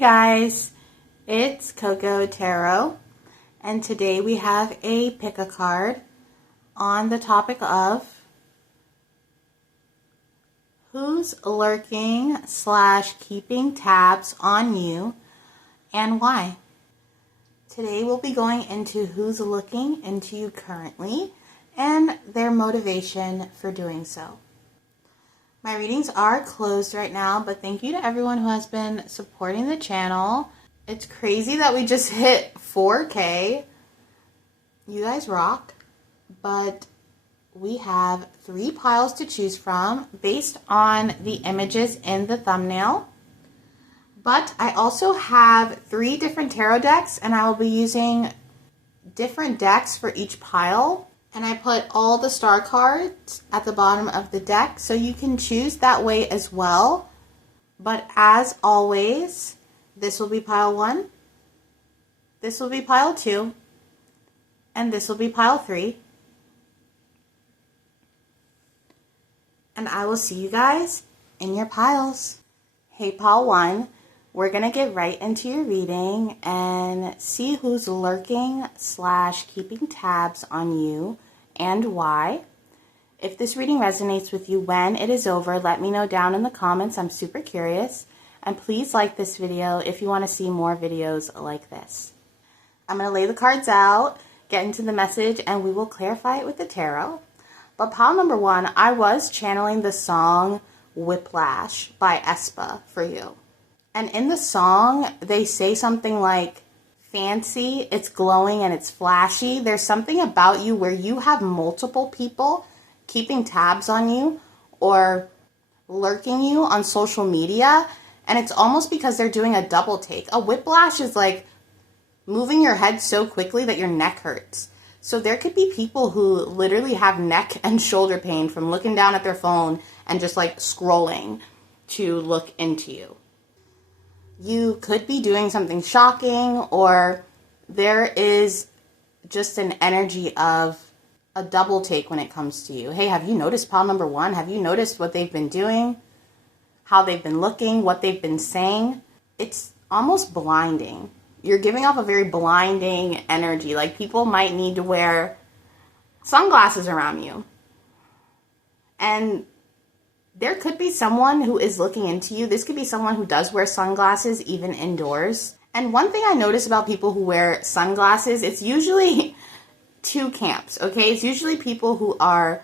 guys, it's CocoaTarot, and today we have a pick-a-card on the topic of who's lurking / keeping tabs on you and why. Today we'll be going into who's looking into you currently and their motivation for doing so. My readings are closed right now, but thank you to everyone who has been supporting the channel. It's crazy that we just hit 4K. You guys rock. But we have 3 piles to choose from based on the images in the thumbnail. But I also have 3 different tarot decks, and I will be using different decks for each pile. And I put all the star cards at the bottom of the deck, so you can choose that way as well. But as always, this will be pile 1, this will be pile 2, and this will be pile 3. And I will see you guys in your piles. Hey, pile 1, we're going to get right into your reading and see who's lurking / keeping tabs on you and why. If this reading resonates with you when it is over, let me know down in the comments. I'm super curious. And please like this video if you want to see more videos like this. I'm going to lay the cards out, get into the message, and we will clarify it with the tarot. But pile number 1, I was channeling the song Whiplash by aespa for you. And in the song, they say something like, fancy, it's glowing, and it's flashy. There's something about you where you have multiple people keeping tabs on you or lurking you on social media, and it's almost because they're doing a double take. A whiplash is like moving your head so quickly that your neck hurts. So there could be people who literally have neck and shoulder pain from looking down at their phone and just like scrolling to look into you. You could be doing something shocking, or there is just an energy of a double take when it comes to you. Hey, have you noticed pile number 1? Have you noticed what they've been doing? How they've been looking? What they've been saying? It's almost blinding. You're giving off a very blinding energy. Like people might need to wear sunglasses around you. And there could be someone who is looking into you. This could be someone who does wear sunglasses even indoors. And one thing I notice about people who wear sunglasses, it's usually 2 camps, okay? It's usually people who are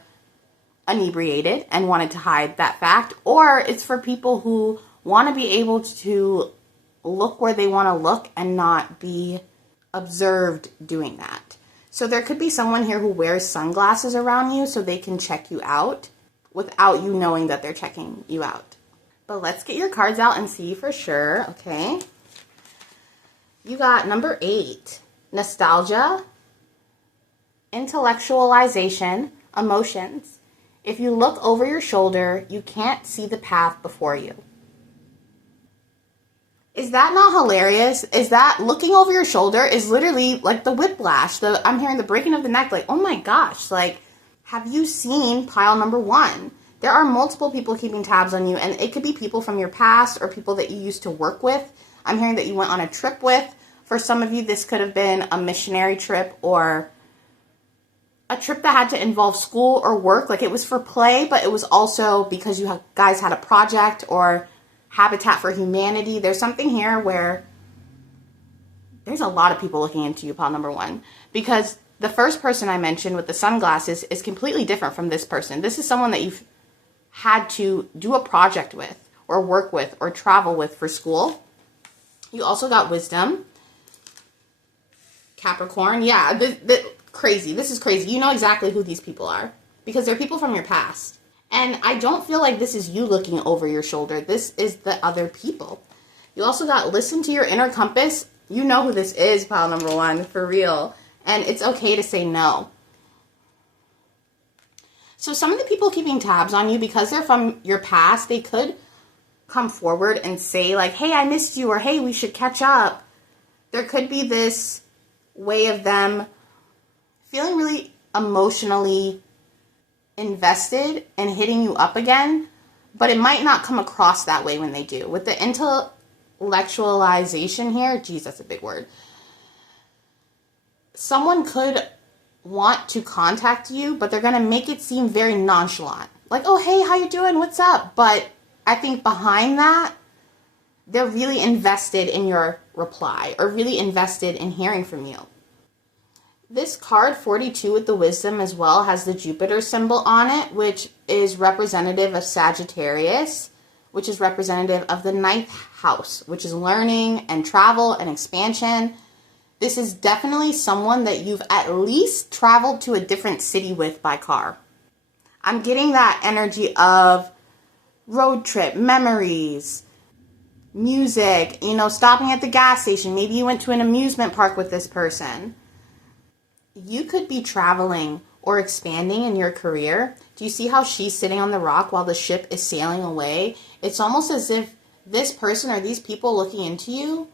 inebriated and wanted to hide that fact, or it's for people who want to be able to look where they want to look and not be observed doing that. So there could be someone here who wears sunglasses around you so they can check you out without you knowing that they're checking you out. But let's get your cards out and see for sure, okay? You got number 8, nostalgia, intellectualization, emotions. If you look over your shoulder, you can't see the path before you. Is that not hilarious? Is that looking over your shoulder is literally like the whiplash. I'm hearing the breaking of the neck, like, oh my gosh, like, have you seen pile number 1? There are multiple people keeping tabs on you, and it could be people from your past or people that you used to work with. I'm hearing that you went on a trip with. For some of you, this could have been a missionary trip or a trip that had to involve school or work. Like it was for play, but it was also because you guys had a project or Habitat for Humanity. There's something here where there's a lot of people looking into you, pile number 1, because the first person I mentioned with the sunglasses is completely different from this person. This is someone that you've had to do a project with or work with or travel with for school. You also got wisdom. Capricorn. Yeah, crazy. This is crazy. You know exactly who these people are because they're people from your past. And I don't feel like this is you looking over your shoulder. This is the other people. You also got listen to your inner compass. You know who this is, pile number 1, for real. And it's okay to say no. So some of the people keeping tabs on you, because they're from your past, they could come forward and say like, hey, I missed you, or hey, we should catch up. There could be this way of them feeling really emotionally invested and hitting you up again, but it might not come across that way when they do. With the intellectualization here. Geez, that's a big word. Someone could want to contact you, but they're going to make it seem very nonchalant. Like, oh, hey, how you doing? What's up? But I think behind that, they're really invested in your reply or really invested in hearing from you. This card, 42 with the wisdom as well, has the Jupiter symbol on it, which is representative of Sagittarius, which is representative of the 9th house, which is learning and travel and expansion. This is definitely someone that you've at least traveled to a different city with by car. I'm getting that energy of road trip, memories, music, stopping at the gas station. Maybe you went to an amusement park with this person. You could be traveling or expanding in your career. Do you see how she's sitting on the rock while the ship is sailing away? It's almost as if this person or these people looking into you,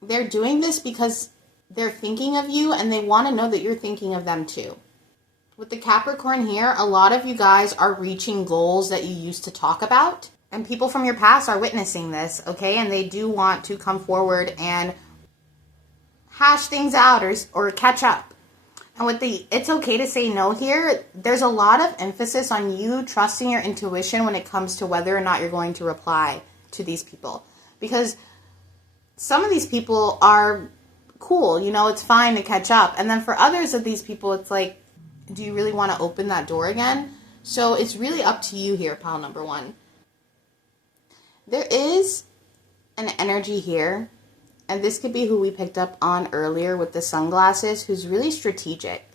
they're doing this because they're thinking of you and they want to know that you're thinking of them too. With the Capricorn here, a lot of you guys are reaching goals that you used to talk about. And people from your past are witnessing this, okay? And they do want to come forward and hash things out or catch up. And with the it's okay to say no here, there's a lot of emphasis on you trusting your intuition when it comes to whether or not you're going to reply to these people. Because some of these people are cool, it's fine to catch up. And then for others of these people, it's like, do you really want to open that door again? So it's really up to you here, pile number one. There is an energy here, and this could be who we picked up on earlier with the sunglasses, who's really strategic.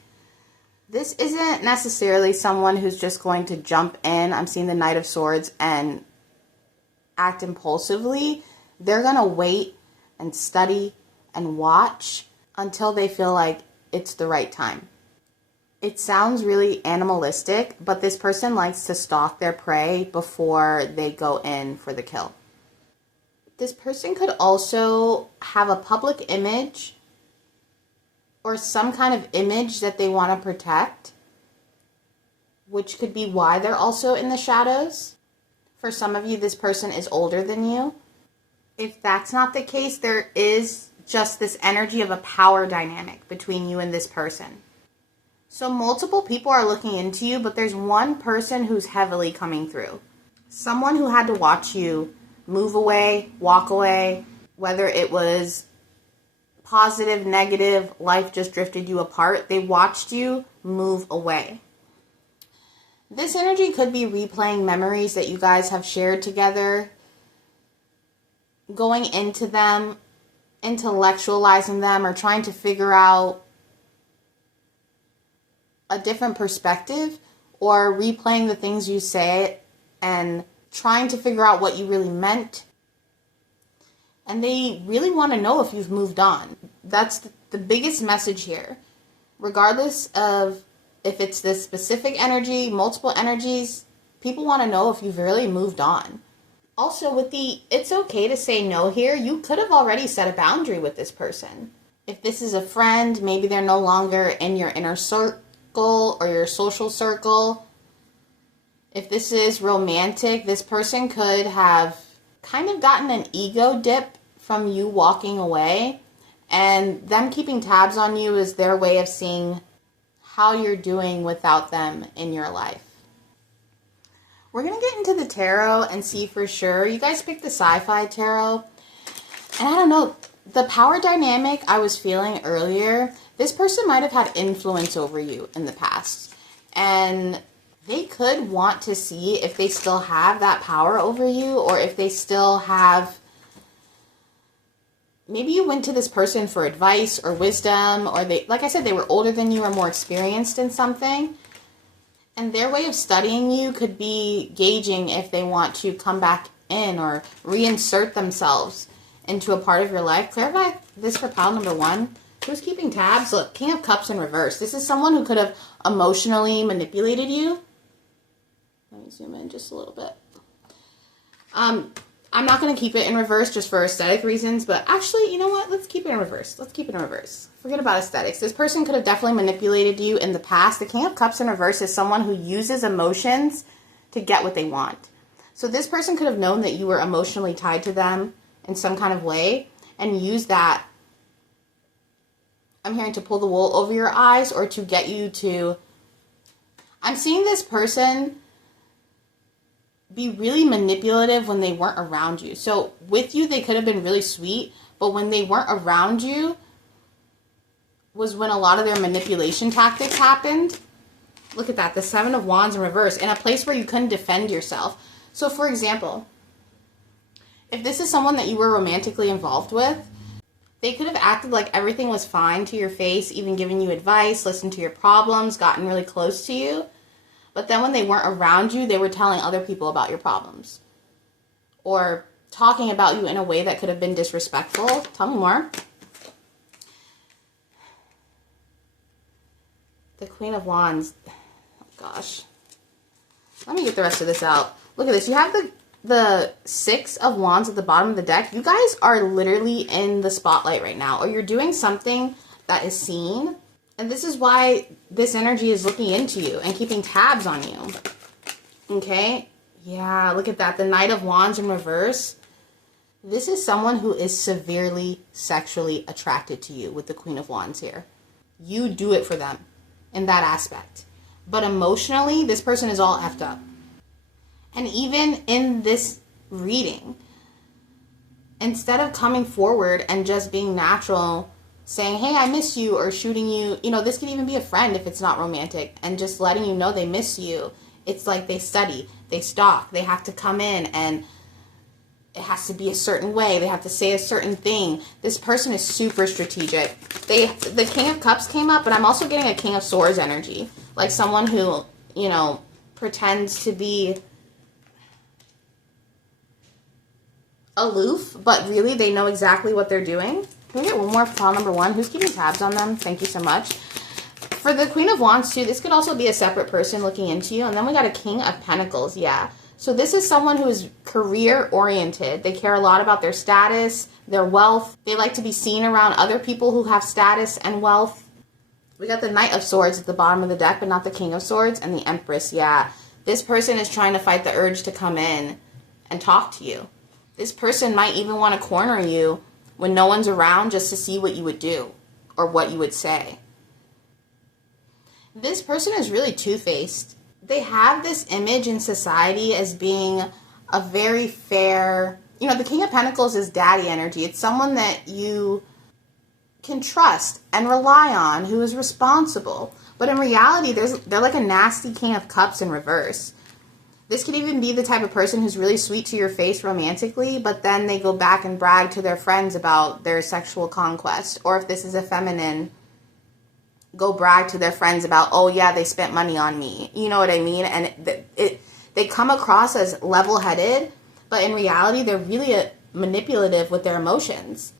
This isn't necessarily someone who's just going to jump in. I'm seeing the Knight of Swords and act impulsively. They're going to wait and study and watch until they feel like it's the right time. It sounds really animalistic, but this person likes to stalk their prey before they go in for the kill. This person could also have a public image or some kind of image that they want to protect, which could be why they're also in the shadows. For some of you, this person is older than you. If that's not the case, there is just this energy of a power dynamic between you and this person. So multiple people are looking into you, but there's one person who's heavily coming through. Someone who had to watch you move away, walk away, whether it was positive, negative, life just drifted you apart. They watched you move away. This energy could be replaying memories that you guys have shared together, going into them, intellectualizing them, or trying to figure out a different perspective, or replaying the things you say and trying to figure out what you really meant. And they really want to know if you've moved on. That's the biggest message here. Regardless of if it's this specific energy, multiple energies, people want to know if you've really moved on. Also, with the it's okay to say no here, you could have already set a boundary with this person. If this is a friend, maybe they're no longer in your inner circle or your social circle. If this is romantic, this person could have kind of gotten an ego dip from you walking away, and them keeping tabs on you is their way of seeing how you're doing without them in your life. We're going to get into the tarot and see for sure. You guys picked the sci-fi tarot, and I don't know, the power dynamic I was feeling earlier, this person might have had influence over you in the past, and they could want to see if they still have that power over you, or if they still have, maybe you went to this person for advice or wisdom, or they, like I said, they were older than you or more experienced in something, and their way of studying you could be gauging if they want to come back in or reinsert themselves into a part of your life. Clarify this for pile number one. Who's keeping tabs? Look, King of Cups in reverse. This is someone who could have emotionally manipulated you. Let me zoom in just a little bit. I'm not going to keep it in reverse just for aesthetic reasons, but actually, you know what? Let's keep it in reverse. Let's keep it in reverse. Forget about aesthetics. This person could have definitely manipulated you in the past. The King of Cups in reverse is someone who uses emotions to get what they want. So this person could have known that you were emotionally tied to them in some kind of way and used that, I'm hearing, to pull the wool over your eyes or to get you to, I'm seeing this person be really manipulative when they weren't around you. So with you, they could have been really sweet, but when they weren't around you was when a lot of their manipulation tactics happened. Look at that, the Seven of Wands in reverse, in a place where you couldn't defend yourself. So for example, if this is someone that you were romantically involved with, they could have acted like everything was fine to your face, even given you advice, listened to your problems, gotten really close to you. But then when they weren't around you, they were telling other people about your problems. Or talking about you in a way that could have been disrespectful. Tell me more. The Queen of Wands. Oh gosh. Let me get the rest of this out. Look at this. You have the Six of Wands at the bottom of the deck. You guys are literally in the spotlight right now. Or you're doing something that is seen. And this is why this energy is looking into you and keeping tabs on you. Okay? Yeah, look at that. The Knight of Wands in reverse. This is someone who is severely sexually attracted to you with the Queen of Wands here. You do it for them in that aspect. But emotionally, this person is all effed up. And even in this reading, instead of coming forward and just being natural, saying, hey, I miss you, or shooting you, you know, this could even be a friend if it's not romantic, and just letting you know they miss you. It's like they study, they stalk, they have to come in, and it has to be a certain way. They have to say a certain thing. This person is super strategic. The King of Cups came up, but I'm also getting a King of Swords energy. Like someone who, you know, pretends to be aloof, but really they know exactly what they're doing. Can we get one more for pile number one? Who's keeping tabs on them? Thank you so much. For the Queen of Wands too, this could also be a separate person looking into you. And then we got a King of Pentacles. Yeah. So this is someone who is career oriented. They care a lot about their status, their wealth. They like to be seen around other people who have status and wealth. We got the Knight of Swords at the bottom of the deck, but not the King of Swords, and the Empress. Yeah. This person is trying to fight the urge to come in and talk to you. This person might even want to corner you when no one's around just to see what you would do or what you would say. This person is really two-faced. They have this image in society as being a very fair, you know, the King of Pentacles is daddy energy. It's someone that you can trust and rely on, who is responsible. But in reality, they're like a nasty King of Cups in reverse. This could even be the type of person who's really sweet to your face romantically, but then they go back and brag to their friends about their sexual conquest. Or if this is a feminine, go brag to their friends about, oh yeah, they spent money on me. You know what I mean? And they come across as level-headed, but in reality, they're really manipulative with their emotions.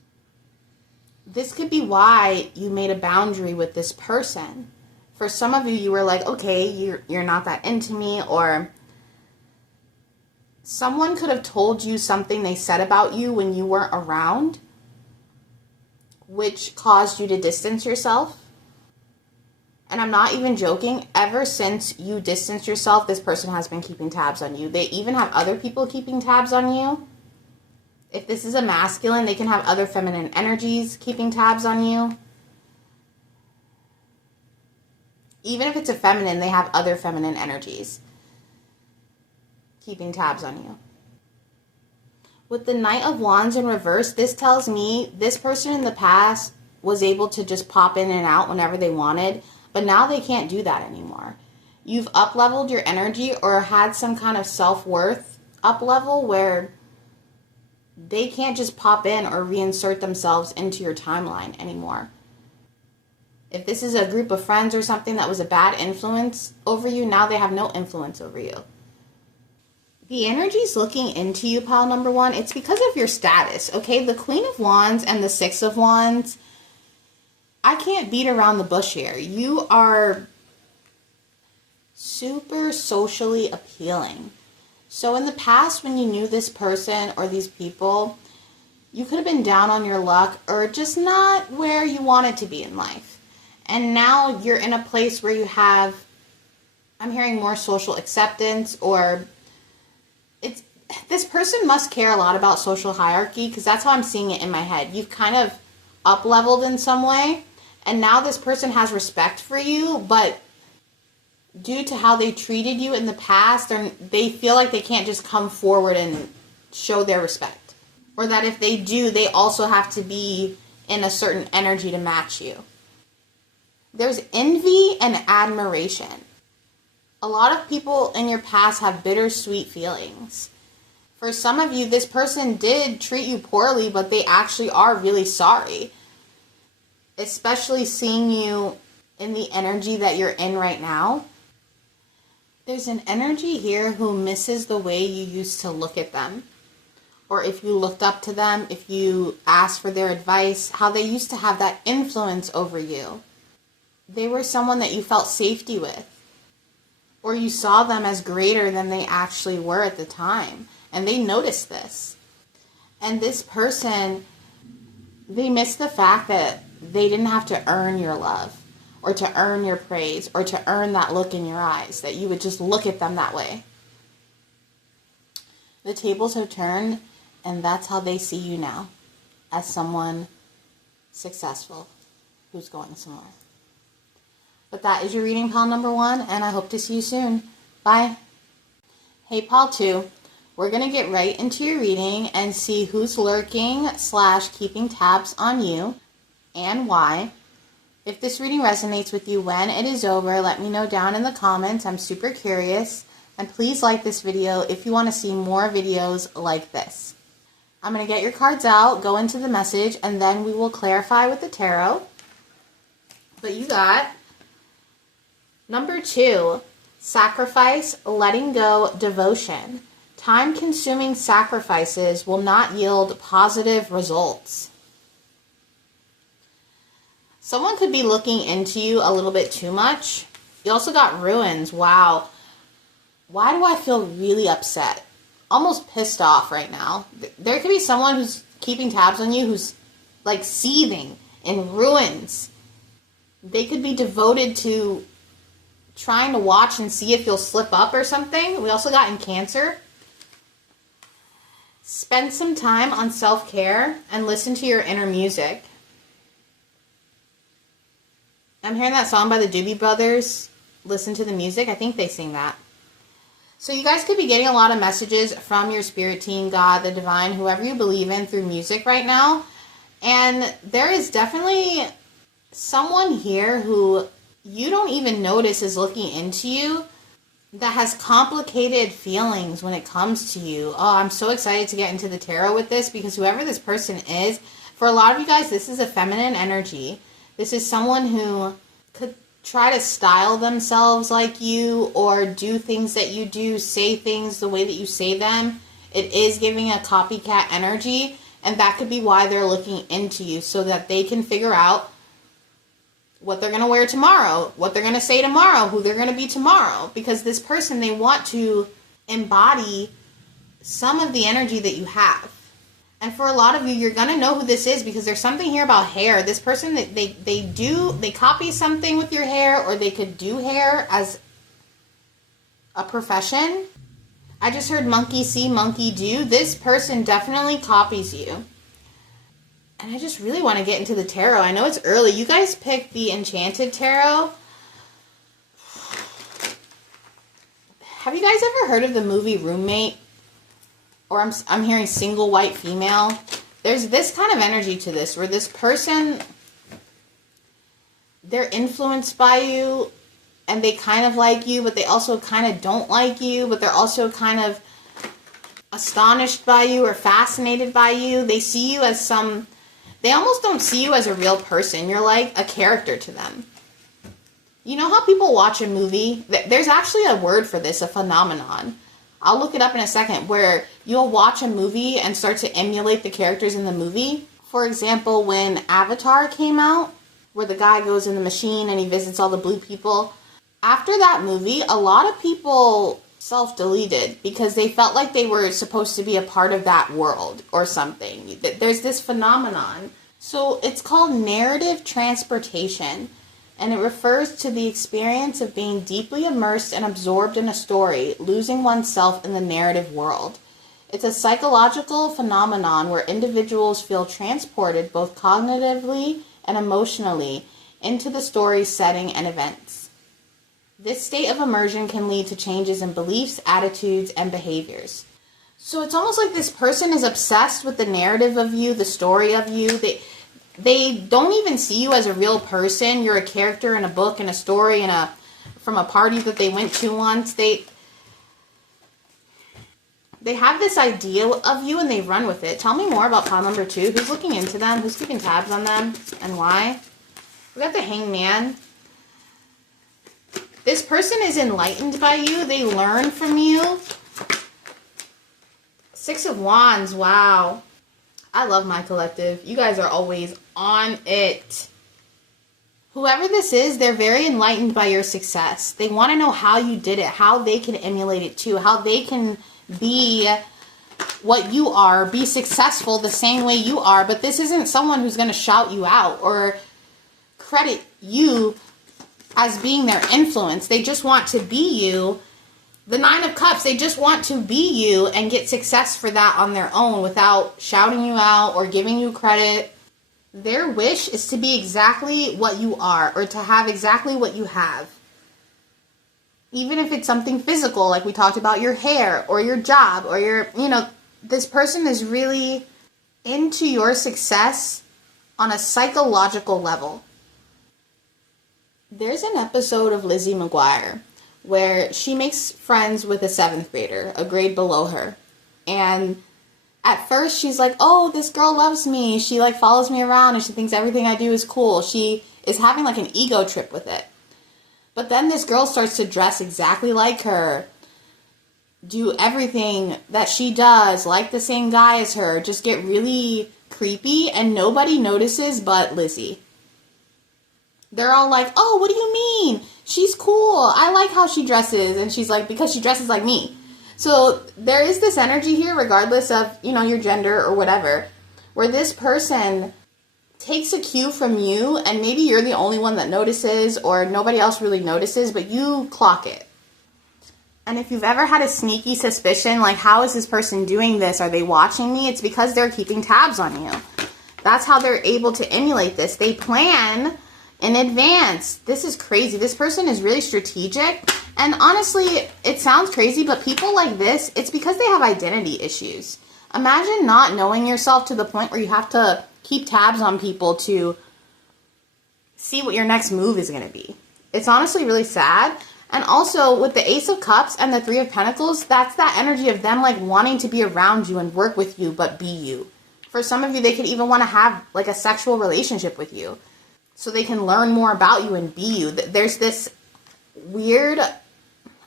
This could be why you made a boundary with this person. For some of you, you were like, okay, you're not that into me, or someone could have told you something they said about you when you weren't around, which caused you to distance yourself. And I'm not even joking. Ever since you distanced yourself, this person has been keeping tabs on you. They even have other people keeping tabs on you. If this is a masculine, they can have other feminine energies keeping tabs on you. Even if it's a feminine, they have other feminine energies keeping tabs on you. With the Knight of Wands in reverse, this tells me this person in the past was able to just pop in and out whenever they wanted, but now they can't do that anymore. You've up-leveled your energy or had some kind of self-worth up-level where they can't just pop in or reinsert themselves into your timeline anymore. If this is a group of friends or something that was a bad influence over you, now they have no influence over you. The energy's looking into you, pile number one. It's because of your status, okay? The Queen of Wands and the Six of Wands, I can't beat around the bush here. You are super socially appealing. So in the past, when you knew this person or these people, you could have been down on your luck or just not where you wanted to be in life. And now you're in a place where you have, I'm hearing more social acceptance, or this person must care a lot about social hierarchy, because that's how I'm seeing it in my head. You've kind of up-leveled in some way, and now this person has respect for you, but due to how they treated you in the past, they feel like they can't just come forward and show their respect. Or that if they do, they also have to be in a certain energy to match you. There's envy and admiration. A lot of people in your past have bittersweet feelings. For some of you, this person did treat you poorly, but they actually are really sorry. Especially seeing you in the energy that you're in right now. There's an energy here who misses the way you used to look at them. Or if you looked up to them, if you asked for their advice, how they used to have that influence over you. They were someone that you felt safety with. Or you saw them as greater than they actually were at the time. And they noticed this. And this person, they missed the fact that they didn't have to earn your love, or to earn your praise, or to earn that look in your eyes, that you would just look at them that way. The tables have turned, and that's how they see you now, as someone successful who's going somewhere. But that is your reading, pile number 1, and I hope to see you soon. Bye. Hey, pile 2. We're going to get right into your reading and see who's lurking / keeping tabs on you and why. If this reading resonates with you when it is over, let me know down in the comments. I'm super curious. And please like this video if you want to see more videos like this. I'm going to get your cards out, go into the message, and then we will clarify with the tarot. But you got number 2, sacrifice, letting go, devotion. Time-consuming sacrifices will not yield positive results. Someone could be looking into you a little bit too much. You also got ruins. Wow. Why do I feel really upset? Almost pissed off right now. There could be someone who's keeping tabs on you who's like seething in ruins. They could be devoted to trying to watch and see if you'll slip up or something. We also got in Cancer. Spend some time on self-care and listen to your inner music. I'm hearing that song by the Doobie Brothers, Listen to the Music. I think they sing that. So you guys could be getting a lot of messages from your spirit team, God, the divine, whoever you believe in, through music right now. And there is definitely someone here who you don't even notice is looking into you, that has complicated feelings when it comes to you. Oh, I'm so excited to get into the tarot with this, because whoever this person is, for a lot of you guys, this is a feminine energy. This is someone who could try to style themselves like you, or do things that you do, say things the way that you say them. It is giving a copycat energy, and that could be why they're looking into you, so that they can figure out what they're going to wear tomorrow, what they're going to say tomorrow, who they're going to be tomorrow. Because this person, they want to embody some of the energy that you have. And for a lot of you, you're going to know who this is, because there's something here about hair. This person, they copy something with your hair, or they could do hair as a profession. I just heard monkey see, monkey do. This person definitely copies you. And I just really want to get into the tarot. I know it's early. You guys picked the Enchanted Tarot. Have you guys ever heard of the movie Roommate? Or I'm hearing Single White Female. There's this kind of energy to this, where this person, they're influenced by you, and they kind of like you, but they also kind of don't like you, but they're also kind of astonished by you or fascinated by you. They see you as they almost don't see you as a real person. You're like a character to them. You know how people watch a movie? There's actually a word for this, a phenomenon. I'll look it up in a second, where you'll watch a movie and start to emulate the characters in the movie. For example, when Avatar came out, where the guy goes in the machine and he visits all the blue people. After that movie, a lot of people self-deleted because they felt like they were supposed to be a part of that world or something. There's this phenomenon. So it's called narrative transportation, and it refers to the experience of being deeply immersed and absorbed in a story, losing oneself in the narrative world. It's a psychological phenomenon where individuals feel transported both cognitively and emotionally into the story's setting and events. This state of immersion can lead to changes in beliefs, attitudes, and behaviors. So it's almost like this person is obsessed with the narrative of you, the story of you. They don't even see you as a real person. You're a character in a book, in a story, from a party that they went to once. They have this idea of you and they run with it. Tell me more about pile number 2. Who's looking into them? Who's keeping tabs on them? And why? We got the Hangman. This person is enlightened by you. They learn from you. 6 of Wands. Wow. I love my collective. You guys are always on it. Whoever this is, they're very enlightened by your success. They want to know how you did it, how they can emulate it too, how they can be what you are, be successful the same way you are. But this isn't someone who's going to shout you out or credit you as being their influence. They just want to be you. The 9 of Cups, they just want to be you and get success for that on their own without shouting you out or giving you credit. Their wish is to be exactly what you are, or to have exactly what you have. Even if it's something physical, like we talked about, your hair or your job or this person is really into your success on a psychological level. There's an episode of Lizzie McGuire where she makes friends with a 7th grader, a grade below her. And at first she's like, oh, this girl loves me. She follows me around and she thinks everything I do is cool. She is having an ego trip with it. But then this girl starts to dress exactly like her, do everything that she does, like the same guy as her, just get really creepy, and nobody notices but Lizzie. They're all like, oh, what do you mean? She's cool. I like how she dresses. And she's like, because she dresses like me. So there is this energy here, regardless of, your gender or whatever, where this person takes a cue from you, and maybe you're the only one that notices or nobody else really notices, but you clock it. And if you've ever had a sneaky suspicion, how is this person doing this? Are they watching me? It's because they're keeping tabs on you. That's how they're able to emulate this. They plan in advance. This is crazy. This person is really strategic. And honestly, it sounds crazy, but people like this, it's because they have identity issues. Imagine not knowing yourself to the point where you have to keep tabs on people to see what your next move is going to be. It's honestly really sad. And also with the Ace of Cups and the 3 of Pentacles, that's that energy of them wanting to be around you and work with you, but be you. For some of you, they could even want to have a sexual relationship with you so they can learn more about you and be you. There's this weird,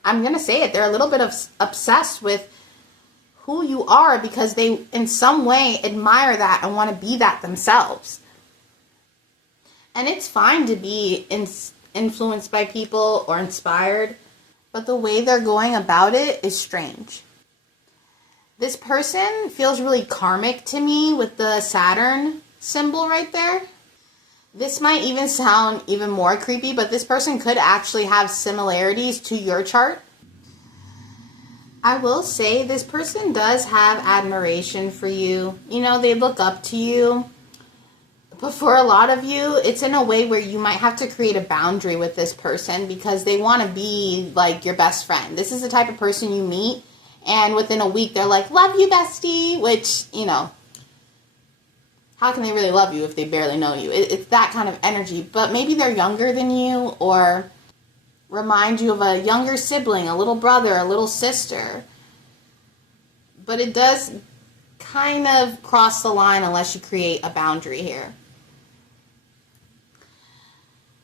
I'm going to say it, they're a little bit obsessed with who you are because they in some way admire that and want to be that themselves. And it's fine to be influenced by people or inspired, but the way they're going about it is strange. This person feels really karmic to me with the Saturn symbol right there. This might even sound even more creepy, but this person could actually have similarities to your chart. I will say this person does have admiration for you. They look up to you. But for a lot of you, it's in a way where you might have to create a boundary with this person because they want to be your best friend. This is the type of person you meet, and within a week they're like, love you, bestie, which, how can they really love you if they barely know you? It's that kind of energy. But maybe they're younger than you or remind you of a younger sibling, a little brother, a little sister. But it does kind of cross the line unless you create a boundary here.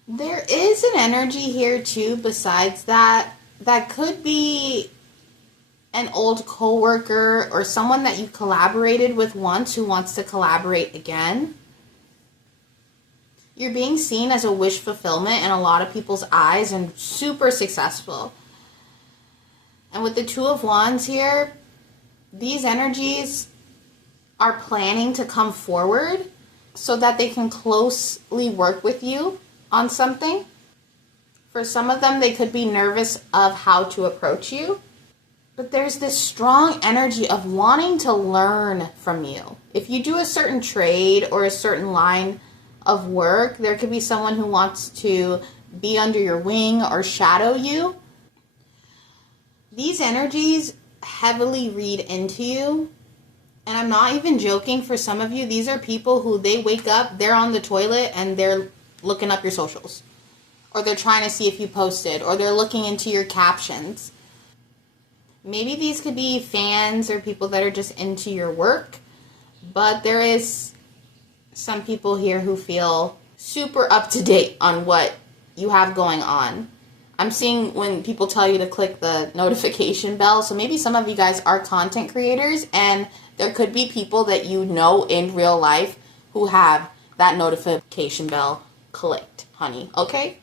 There is an energy here too besides that could be an old coworker or someone that you collaborated with once who wants to collaborate again. You're being seen as a wish fulfillment in a lot of people's eyes and super successful. And with the 2 of Wands here, these energies are planning to come forward so that they can closely work with you on something. For some of them, they could be nervous of how to approach you. But there's this strong energy of wanting to learn from you. If you do a certain trade or a certain line of work, there could be someone who wants to be under your wing or shadow you. These energies heavily read into you. And I'm not even joking, for some of you, these are people who they wake up, they're on the toilet and they're looking up your socials. Or they're trying to see if you posted, or they're looking into your captions. Maybe these could be fans or people that are just into your work. But there is some people here who feel super up to date on what you have going on. I'm seeing when people tell you to click the notification bell. So maybe some of you guys are content creators, and there could be people that you know in real life who have that notification bell clicked, honey. Okay?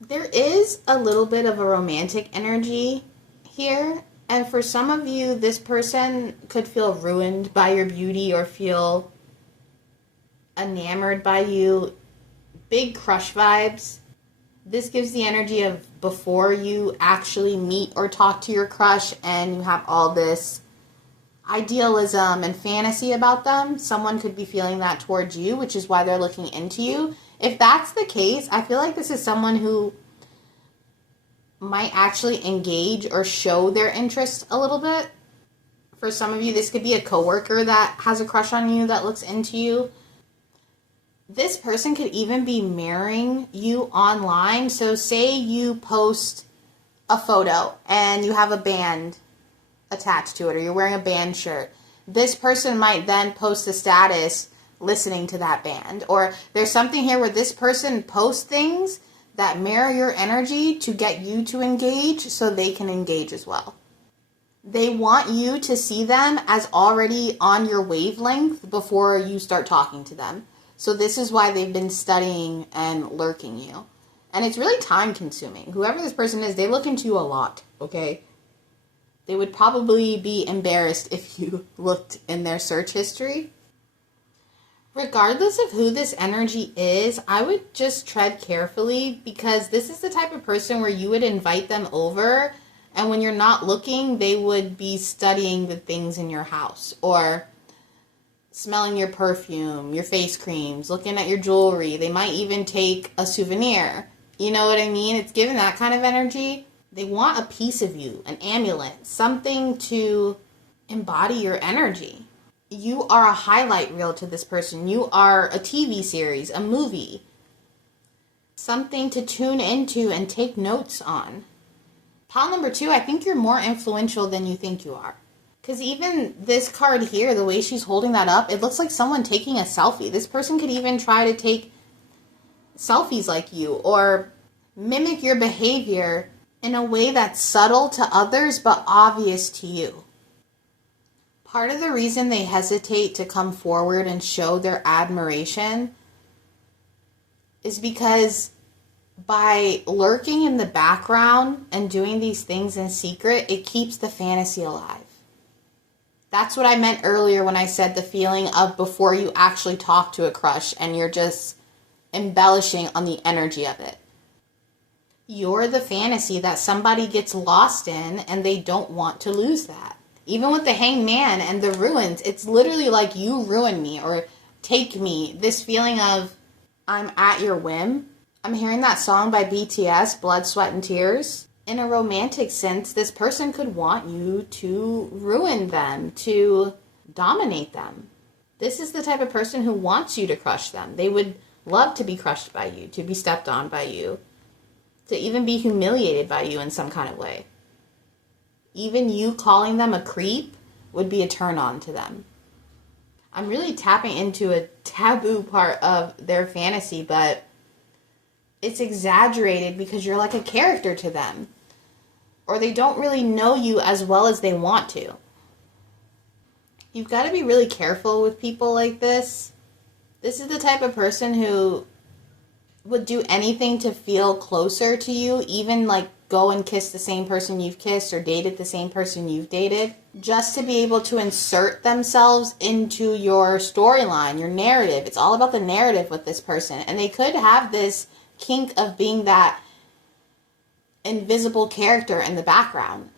There is a little bit of a romantic energy here. And for some of you, this person could feel ruined by your beauty or feel enamored by you. Big crush vibes. This gives the energy of before you actually meet or talk to your crush and you have all this idealism and fantasy about them. Someone could be feeling that towards you, which is why they're looking into you. If that's the case, I feel like this is someone who might actually engage or show their interest a little bit. For some of you, this could be a coworker that has a crush on you that looks into you. This person could even be mirroring you online. So say you post a photo and you have a band attached to it, or you're wearing a band shirt. This person might then post a status listening to that band. Or there's something here where this person posts things that mirror your energy to get you to engage so they can engage as well. They want you to see them as already on your wavelength before you start talking to them. So this is why they've been studying and lurking you. And it's really time consuming. Whoever this person is, they look into you a lot, okay? They would probably be embarrassed if you looked in their search history. Regardless of who this energy is, I would just tread carefully, because this is the type of person where you would invite them over, and when you're not looking, they would be studying the things in your house, or smelling your perfume, your face creams, looking at your jewelry. They might even take a souvenir. You know what I mean? It's given that kind of energy. They want a piece of you, an amulet, something to embody your energy. You are a highlight reel to this person. You are a TV series, a movie, something to tune into and take notes on. Pile number 2, I think you're more influential than you think you are. Because even this card here, the way she's holding that up, it looks like someone taking a selfie. This person could even try to take selfies like you or mimic your behavior in a way that's subtle to others but obvious to you. Part of the reason they hesitate to come forward and show their admiration is because by lurking in the background and doing these things in secret, it keeps the fantasy alive. That's what I meant earlier when I said the feeling of before you actually talk to a crush and you're just embellishing on the energy of it. You're the fantasy that somebody gets lost in and they don't want to lose that. Even with the Hanged Man and the ruins, it's literally like you ruin me or take me. This feeling of I'm at your whim. I'm hearing that song by BTS, Blood, Sweat, and Tears. In a romantic sense, this person could want you to ruin them, to dominate them. This is the type of person who wants you to crush them. They would love to be crushed by you, to be stepped on by you, to even be humiliated by you in some kind of way. Even you calling them a creep would be a turn on to them. I'm really tapping into a taboo part of their fantasy, but it's exaggerated because you're like a character to them. Or they don't really know you as well as they want to. You've got to be really careful with people like this. This is the type of person who would do anything to feel closer to you, even like go and kiss the same person you've kissed or dated the same person you've dated, just to be able to insert themselves into your storyline, your narrative. It's all about the narrative with this person. And they could have this kink of being that invisible character in the background.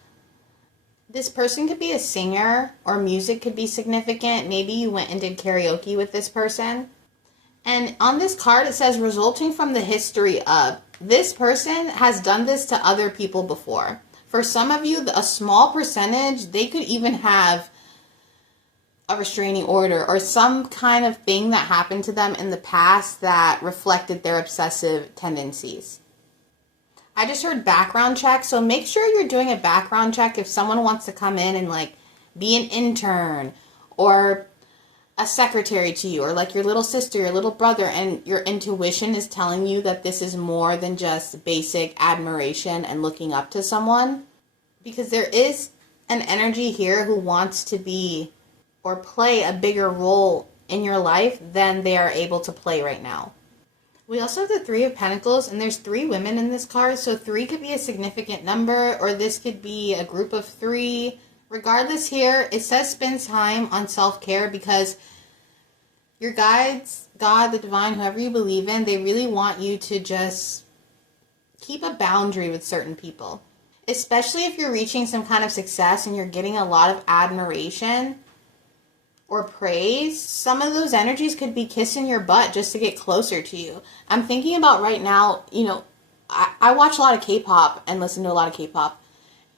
This person could be a singer, or music could be significant. Maybe you went and did karaoke with this person. And on this card, it says, resulting from the history of. This person has done this to other people before. For some of you, a small percentage, they could even have a restraining order or some kind of thing that happened to them in the past that reflected their obsessive tendencies. I just heard background check, so make sure you're doing a background check if someone wants to come in and like be an intern or a secretary to you, or like your little sister, your little brother, and your intuition is telling you that this is more than just basic admiration and looking up to someone. Because there is an energy here who wants to be or play a bigger role in your life than they are able to play right now. We also have the Three of Pentacles, and there's 3 women in this card, so 3 could be a significant number, or this could be a group of 3. Regardless here, it says spend time on self-care because your guides, God, the divine, whoever you believe in, they really want you to just keep a boundary with certain people. Especially if you're reaching some kind of success and you're getting a lot of admiration or praise, some of those energies could be kissing your butt just to get closer to you. I'm thinking about right now, I watch a lot of K-pop and listen to a lot of K-pop.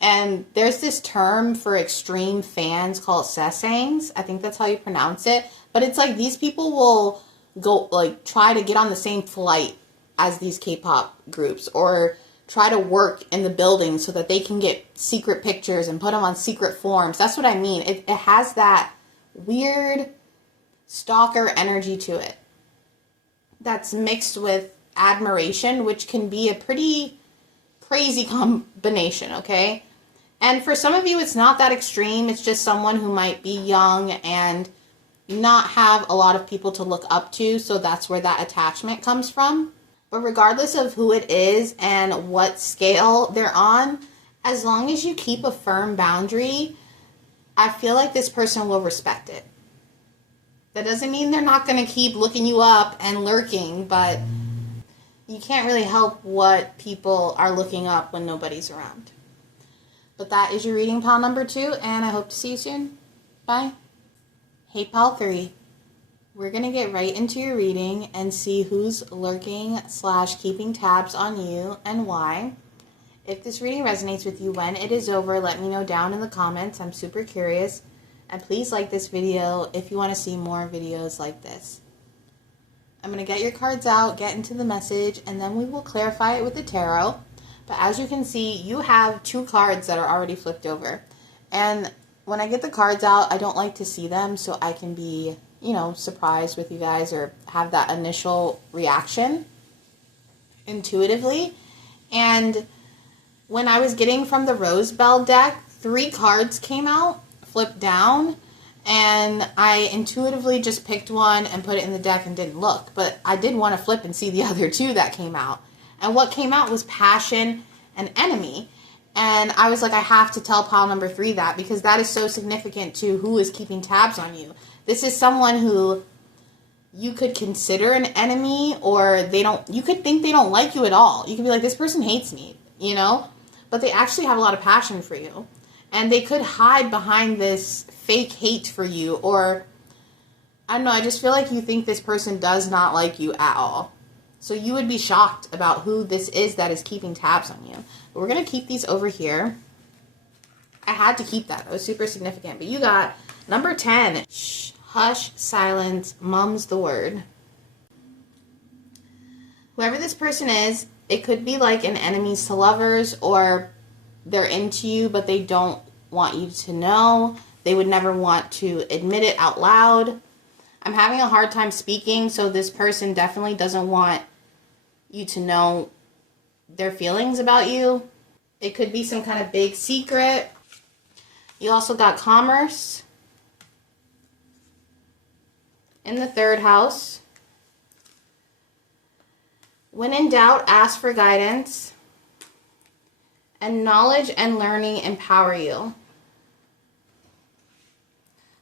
And there's this term for extreme fans called sasaengs. I think that's how you pronounce it. But it's like these people will go, like, try to get on the same flight as these K-pop groups, or try to work in the building so that they can get secret pictures and put them on secret forums. That's what I mean. It has that weird stalker energy to it that's mixed with admiration, which can be a pretty crazy combination, okay? And for some of you, it's not that extreme. It's just someone who might be young and not have a lot of people to look up to, so that's where that attachment comes from. But regardless of who it is and what scale they're on, as long as you keep a firm boundary, I feel like this person will respect it. That doesn't mean they're not going to keep looking you up and lurking, but you can't really help what people are looking up when nobody's around. But that is your reading, pile number 2, and I hope to see you soon. Bye. Hey, pile 3. We're going to get right into your reading and see who's lurking / keeping tabs on you and why. If this reading resonates with you when it is over, let me know down in the comments. I'm super curious. And please like this video if you want to see more videos like this. I'm going to get your cards out, get into the message, and then we will clarify it with the tarot. But as you can see, you have 2 cards that are already flipped over. And when I get the cards out, I don't like to see them so I can be, surprised with you guys or have that initial reaction intuitively. And when I was getting from the Rose Bell deck, 3 cards came out, flipped down, and I intuitively just picked one and put it in the deck and didn't look. But I did want to flip and see the other 2 that came out. And what came out was passion and enemy. And I was like, I have to tell pile number 3 that, because that is so significant to who is keeping tabs on you. This is someone who you could consider an enemy, or you could think they don't like you at all. You could be like, this person hates me, but they actually have a lot of passion for you. And they could hide behind this fake hate for you, or I don't know, I just feel like you think this person does not like you at all. So you would be shocked about who this is that is keeping tabs on you. But we're going to keep these over here. I had to keep that. That was super significant. But you got number 10. Shh, hush, silence, mum's the word. Whoever this person is, it could be like an enemies to lovers, or they're into you, but they don't want you to know. They would never want to admit it out loud. I'm having a hard time speaking, so this person definitely doesn't want you to know their feelings about you. It could be some kind of big secret. You also got commerce in the 3rd house. When in doubt, ask for guidance. And knowledge and learning empower you.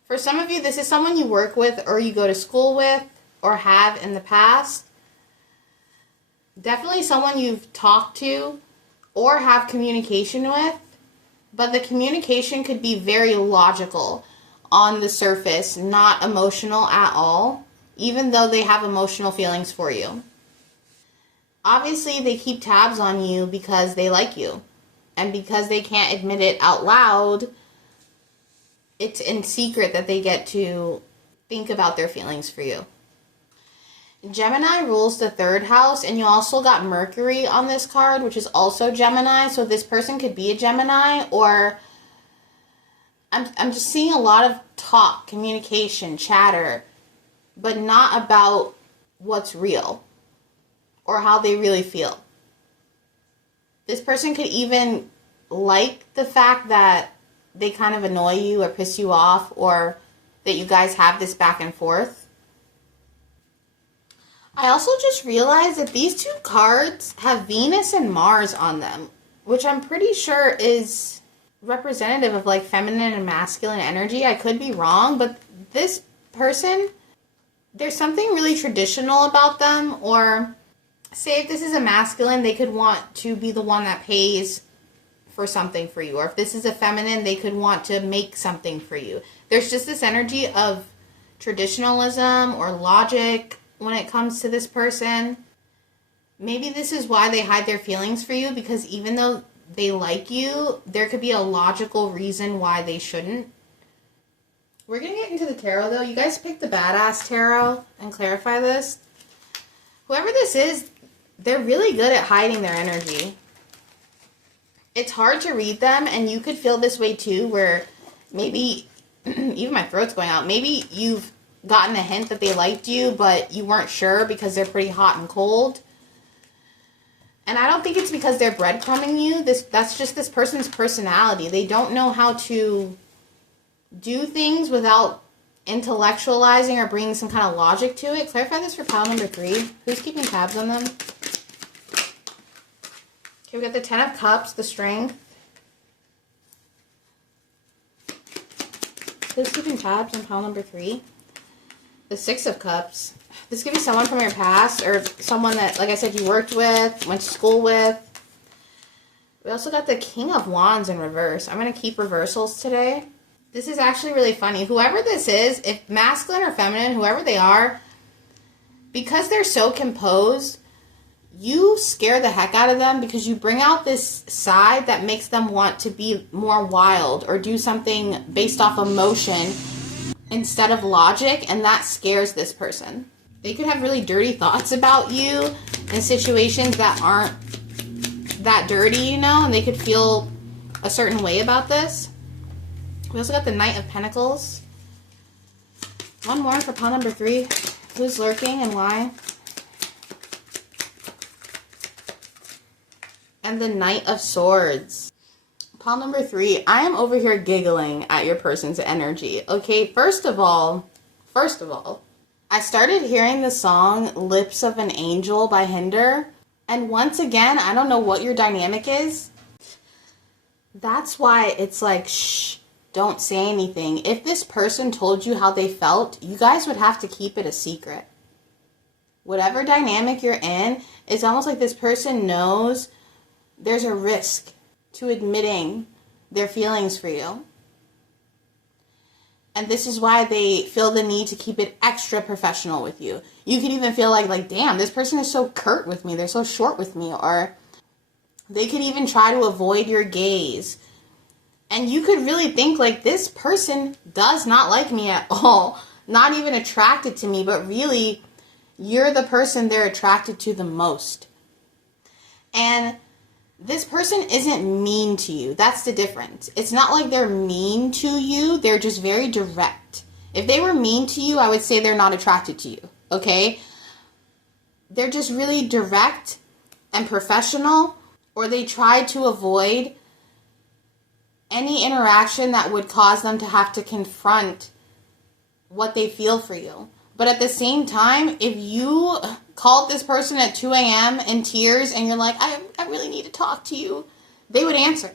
For some of you, this is someone you work with, or you go to school with, or have in the past. Definitely someone you've talked to, or have communication with, but the communication could be very logical on the surface, not emotional at all, even though they have emotional feelings for you. Obviously, they keep tabs on you because they like you. And because they can't admit it out loud, it's in secret that they get to think about their feelings for you. Gemini rules the 3rd house, and you also got Mercury on this card, which is also Gemini. So this person could be a Gemini, or I'm just seeing a lot of talk, communication, chatter, but not about what's real or how they really feel. This person could even like the fact that they kind of annoy you or piss you off, or that you guys have this back and forth. I also just realized that these 2 cards have Venus and Mars on them, which I'm pretty sure is representative of like feminine and masculine energy. I could be wrong, but this person, there's something really traditional about them. Or say if this is a masculine, they could want to be the one that pays for something for you. Or if this is a feminine, they could want to make something for you. There's just this energy of traditionalism or logic when it comes to this person. Maybe this is why they hide their feelings for you, because even though they like you, there could be a logical reason why they shouldn't. We're going to get into the tarot, though. You guys picked the Badass Tarot and clarify this. Whoever this is, they're really good at hiding their energy. It's hard to read them, and you could feel this way too, where maybe, even my throat's going out, maybe you've gotten a hint that they liked you, but you weren't sure because they're pretty hot and cold. And I don't think it's because they're breadcrumbing you. That's just this person's personality. They don't know how to do things without intellectualizing or bringing some kind of logic to it. Clarify this for pile number 3. Who's keeping tabs on them? Okay, we got the 10 of Cups, the Strength. Who's keeping tabs on pile number 3? The 6 of Cups. This could be someone from your past, or someone that, like I said, you worked with, went to school with. We also got the King of Wands in reverse. I'm going to keep reversals today. This is actually really funny. Whoever this is, if masculine or feminine, whoever they are, because they're so composed, you scare the heck out of them because you bring out this side that makes them want to be more wild or do something based off emotion instead of logic, and that scares this person. They could have really dirty thoughts about you in situations that aren't that dirty, you know, and they could feel a certain way about this. We also got the Knight of Pentacles. One more for pile number 3. Who's lurking and why? And the Knight of Swords. Pile number 3. I am over here giggling at your person's energy. Okay, first of all, I started hearing the song Lips of an Angel by Hinder. And once again, I don't know what your dynamic is. That's why it's like, shh, don't say anything. If this person told you how they felt, you guys would have to keep it a secret. Whatever dynamic you're in, it's almost like this person knows there's a risk to admitting their feelings for you. And this is why they feel the need to keep it extra professional with you. You could even feel like, damn, this person is so curt with me. They're so short with me. Or they could even try to avoid your gaze. And you could really think like, this person does not like me at all. Not even attracted to me, but really, you're the person they're attracted to the most. And this person isn't mean to you. That's the difference. It's not like they're mean to you. They're just very direct. If they were mean to you, I would say they're not attracted to you. Okay? They're just really direct and professional, or they try to avoid any interaction that would cause them to have to confront what they feel for you. But at the same time, if you called this person at 2 a.m. in tears and you're like, I really need to talk to you, they would answer.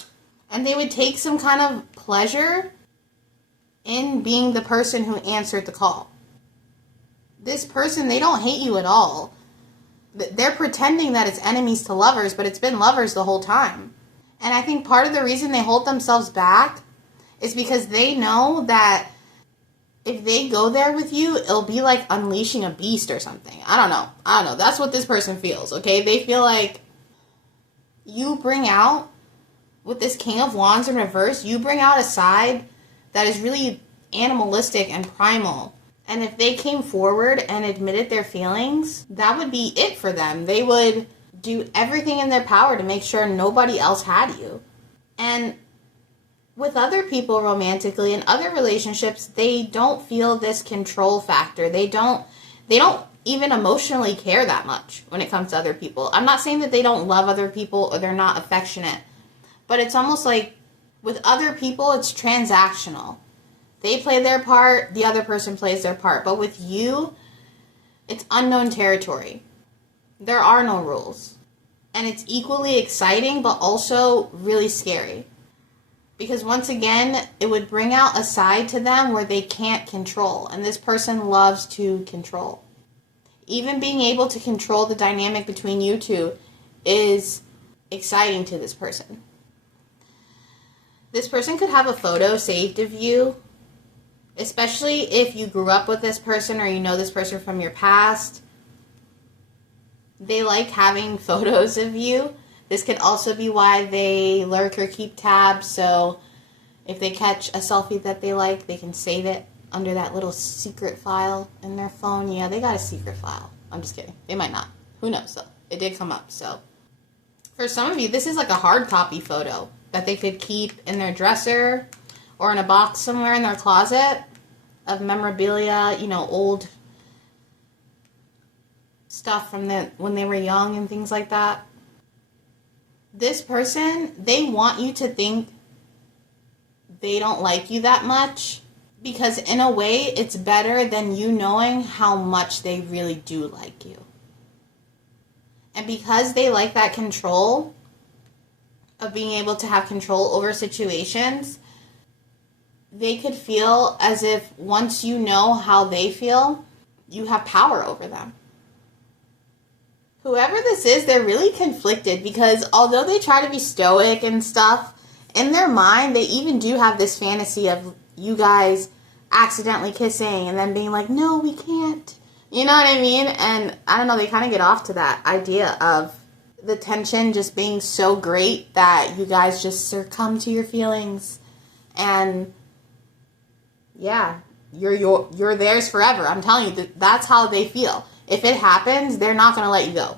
And they would take some kind of pleasure in being the person who answered the call. This person, they don't hate you at all. They're pretending that it's enemies to lovers, but it's been lovers the whole time. And I think part of the reason they hold themselves back is because they know that if they go there with you, it'll be like unleashing a beast or something. I don't know. That's what this person feels, okay? They feel like you bring out, with this King of Wands in reverse, you bring out a side that is really animalistic and primal. And if they came forward and admitted their feelings, that would be it for them. They would do everything in their power to make sure nobody else had you. And with other people romantically, in other relationships, they don't feel this control factor. They don't even emotionally care that much when it comes to other people. I'm not saying that they don't love other people or they're not affectionate, but it's almost like with other people, it's transactional. They play their part, the other person plays their part. But with you, it's unknown territory. There are no rules. And it's equally exciting, but also really scary. Because once again, it would bring out a side to them where they can't control. And this person loves to control. Even being able to control the dynamic between you two is exciting to this person. This person could have a photo saved of you, especially if you grew up with this person or you know this person from your past. They like having photos of you. This could also be why they lurk or keep tabs, so if they catch a selfie that they like, they can save it under that little secret file in their phone. Yeah, they got a secret file. I'm just kidding. They might not. Who knows, though? It did come up, so. For some of you, this is like a hard copy photo that they could keep in their dresser or in a box somewhere in their closet of memorabilia, old stuff from when they were young and things like that. This person, they want you to think they don't like you that much because in a way it's better than you knowing how much they really do like you. And because they like that control of being able to have control over situations, they could feel as if once you know how they feel, you have power over them. Whoever this is, they're really conflicted because although they try to be stoic and stuff, in their mind, they even do have this fantasy of you guys accidentally kissing and then being like, no, we can't. You know what I mean? And I don't know, they kind of get off to that idea of the tension just being so great that you guys just succumb to your feelings. And yeah, you're theirs forever. I'm telling you, that's how they feel. If it happens, they're not going to let you go.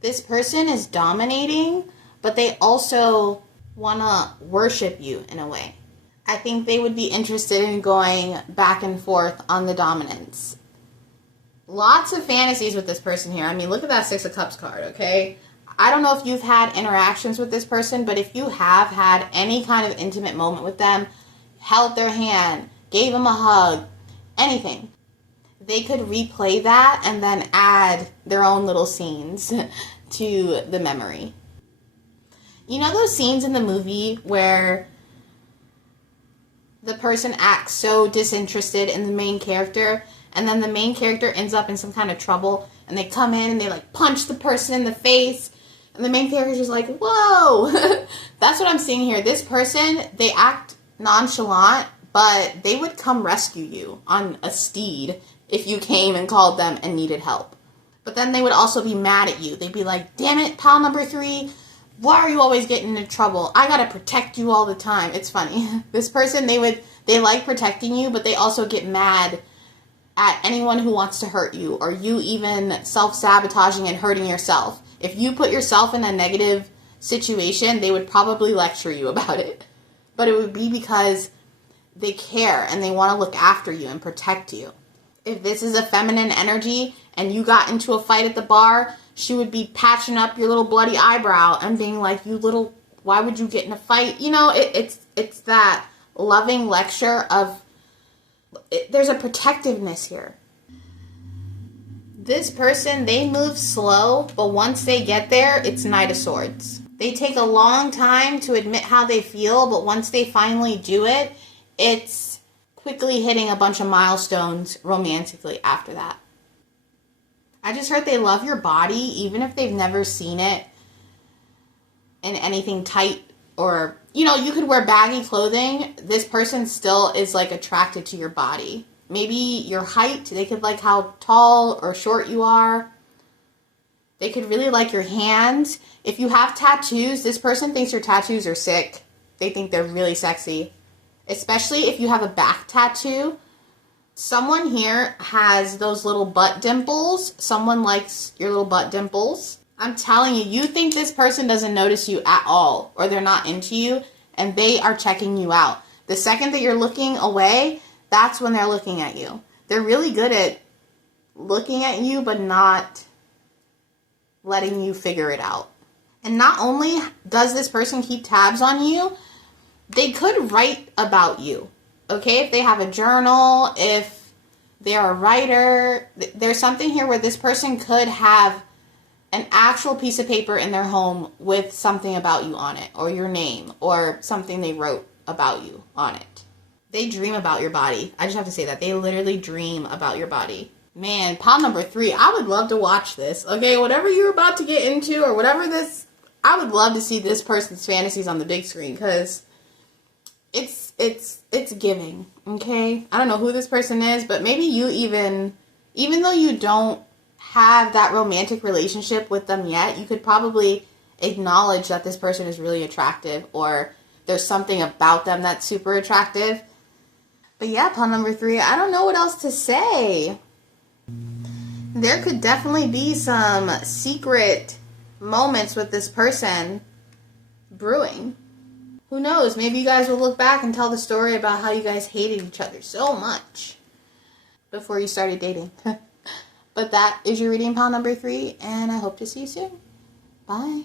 This person is dominating, but they also want to worship you in a way. I think they would be interested in going back and forth on the dominance. Lots of fantasies with this person here. I mean, look at that Six of Cups card, okay? I don't know if you've had interactions with this person, but if you have had any kind of intimate moment with them, held their hand, gave them a hug, anything, they could replay that and then add their own little scenes to the memory. You know those scenes in the movie where the person acts so disinterested in the main character and then the main character ends up in some kind of trouble and they come in and they like punch the person in the face and the main character's just like, whoa! That's what I'm seeing here. This person, they act nonchalant, but they would come rescue you on a steed if you came and called them and needed help. But then they would also be mad at you. They'd be like, damn it, pal number 3, why are you always getting into trouble? I gotta protect you all the time. It's funny. This person, they like protecting you, but they also get mad at anyone who wants to hurt you, or you even self-sabotaging and hurting yourself. If you put yourself in a negative situation, they would probably lecture you about it. But it would be because they care and they want to look after you and protect you. If this is a feminine energy and you got into a fight at the bar, she would be patching up your little bloody eyebrow and being like, why would you get in a fight? It's that loving lecture of, there's a protectiveness here. This person, they move slow, but once they get there, it's Knight of Swords. They take a long time to admit how they feel, but once they finally do it, it's quickly hitting a bunch of milestones romantically after that. I just heard they love your body, even if they've never seen it in anything tight, or, you know, you could wear baggy clothing. This person still is like attracted to your body. Maybe your height, they could like how tall or short you are. They could really like your hands. If you have tattoos, this person thinks your tattoos are sick. They think they're really sexy. Especially if you have a back tattoo. Someone here has those little butt dimples. Someone likes your little butt dimples. I'm telling you, you think this person doesn't notice you at all, or they're not into you, and they are checking you out. The second that you're looking away, that's when they're looking at you. They're really good at looking at you, but not letting you figure it out. And not only does this person keep tabs on you, they could write about you. Okay, if they have a journal, if they're a writer, there's something here where this person could have an actual piece of paper in their home with something about you on it, or your name, or something they wrote about you on it. They dream about your body. I just have to say that. They literally dream about your body. Man, pile number 3, I would love to watch this. Okay, whatever you're about to get into, or whatever this, I would love to see this person's fantasies on the big screen, because it's giving, okay? I don't know who this person is, but maybe you even though you don't have that romantic relationship with them yet, you could probably acknowledge that this person is really attractive, or there's something about them that's super attractive. But yeah, pile number 3, I don't know what else to say. There could definitely be some secret moments with this person brewing. Who knows? Maybe you guys will look back and tell the story about how you guys hated each other so much before you started dating. But that is your reading, pile number 3, and I hope to see you soon. Bye.